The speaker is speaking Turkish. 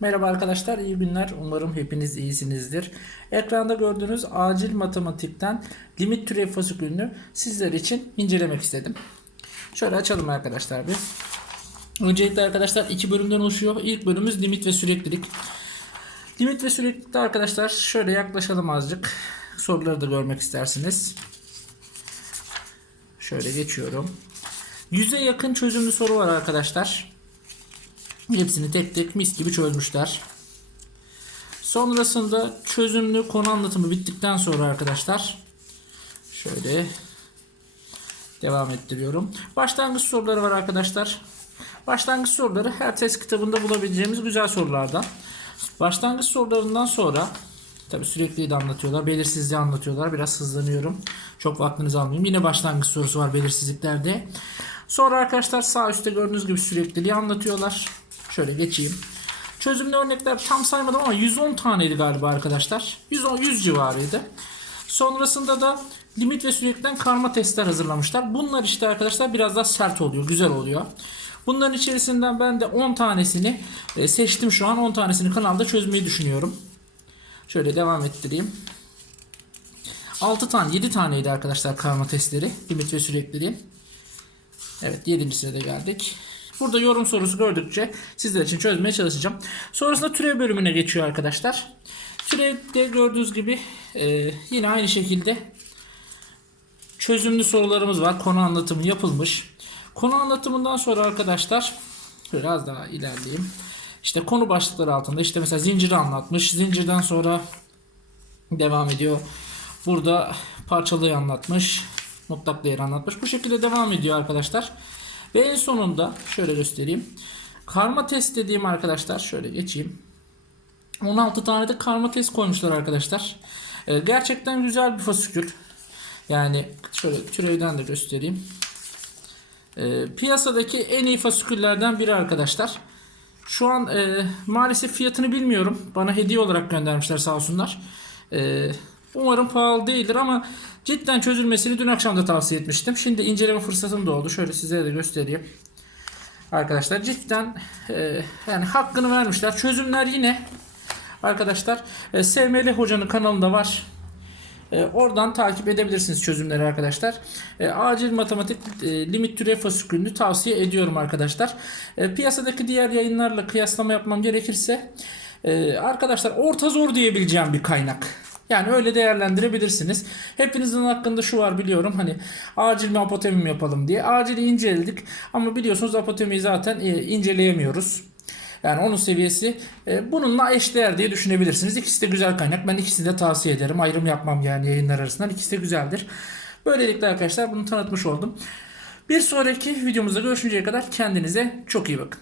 Merhaba arkadaşlar, iyi günler. Umarım hepiniz iyisinizdir. Ekranda gördüğünüz acil matematikten limit türev fasikülünü sizler için incelemek istedim. Şöyle açalım arkadaşlar bir. Öncelikle arkadaşlar iki bölümden oluşuyor. İlk bölümümüz limit ve süreklilik. Limit ve süreklilikte arkadaşlar şöyle yaklaşalım azıcık. Soruları da görmek istersiniz. Şöyle geçiyorum. Yüze yakın çözümlü soru var arkadaşlar. Hepsini tek tek mis gibi çözmüşler. Sonrasında çözümlü konu anlatımı bittikten sonra arkadaşlar şöyle devam ettiriyorum. Başlangıç soruları var arkadaşlar. Başlangıç soruları her test kitabında bulabileceğimiz güzel sorulardan. Başlangıç sorularından sonra tabi sürekli de anlatıyorlar. Belirsizliği anlatıyorlar. Biraz hızlanıyorum. Çok vaktinizi almayayım. Yine başlangıç sorusu var belirsizliklerde. Sonra arkadaşlar sağ üstte gördüğünüz gibi sürekliliği anlatıyorlar. Şöyle geçeyim. Çözümlü örnekler tam saymadım ama 110 taneydi galiba arkadaşlar. 110 100 civarıydı. Sonrasında da limit ve sürekliden karma testler hazırlamışlar. Bunlar işte arkadaşlar biraz daha sert oluyor, güzel oluyor. Bunların içerisinden ben de 10 tanesini e, seçtim şu an. 10 tanesini kanalda çözmeyi düşünüyorum. Şöyle devam ettireyim. 6 tane, 7 taneydi arkadaşlar karma testleri. Limit ve sürekliliği. Evet 7. de geldik. Burada yorum sorusu gördükçe sizler için çözmeye çalışacağım. Sonrasında türev bölümüne geçiyor arkadaşlar. Türevde gördüğünüz gibi e, yine aynı şekilde çözümlü sorularımız var. Konu anlatımı yapılmış. Konu anlatımından sonra arkadaşlar biraz daha ilerleyeyim. İşte konu başlıkları altında işte mesela zinciri anlatmış. Zincirden sonra devam ediyor. Burada parçalıyı anlatmış. Mutlak değeri anlatmış. Bu şekilde devam ediyor arkadaşlar. Ve en sonunda şöyle göstereyim. Karma test dediğim arkadaşlar şöyle geçeyim. 16 tane de karma test koymuşlar arkadaşlar. Ee, gerçekten güzel bir fasikül. Yani şöyle türevden de göstereyim. Ee, piyasadaki en iyi fasiküllerden biri arkadaşlar. Şu an e, maalesef fiyatını bilmiyorum. Bana hediye olarak göndermişler sağ olsunlar. E, umarım pahalı değildir ama cidden çözülmesini dün akşam da tavsiye etmiştim. Şimdi inceleme fırsatım da oldu. Şöyle size de göstereyim. Arkadaşlar cidden e, yani hakkını vermişler. Çözümler yine arkadaşlar e, Sevmeli Hoca'nın kanalında var. E, oradan takip edebilirsiniz çözümleri arkadaşlar. E, acil matematik e, limit türev fasikülünü tavsiye ediyorum arkadaşlar. E, piyasadaki diğer yayınlarla kıyaslama yapmam gerekirse e, arkadaşlar orta zor diyebileceğim bir kaynak. Yani öyle değerlendirebilirsiniz. Hepinizin hakkında şu var biliyorum hani acil mi apotemi mi yapalım diye. Acili inceledik ama biliyorsunuz apotemiyi zaten e, inceleyemiyoruz. Yani onun seviyesi e, bununla eşdeğer diye düşünebilirsiniz. İkisi de güzel kaynak. Ben ikisini de tavsiye ederim. Ayrım yapmam yani yayınlar arasından. İkisi de güzeldir. Böylelikle arkadaşlar bunu tanıtmış oldum. Bir sonraki videomuzda görüşünceye kadar kendinize çok iyi bakın.